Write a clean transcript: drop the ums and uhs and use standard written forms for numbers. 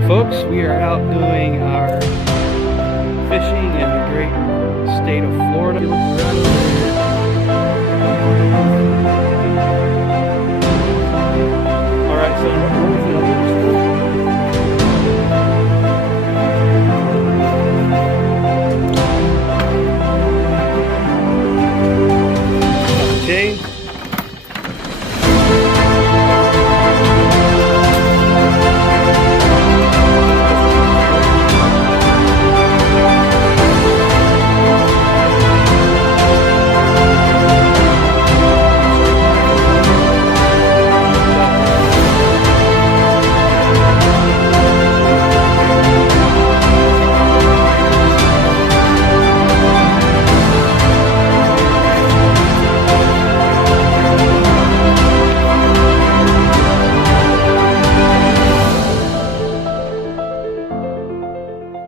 Hello folks, we are out doing our fishing in the great state of Florida. You look around there.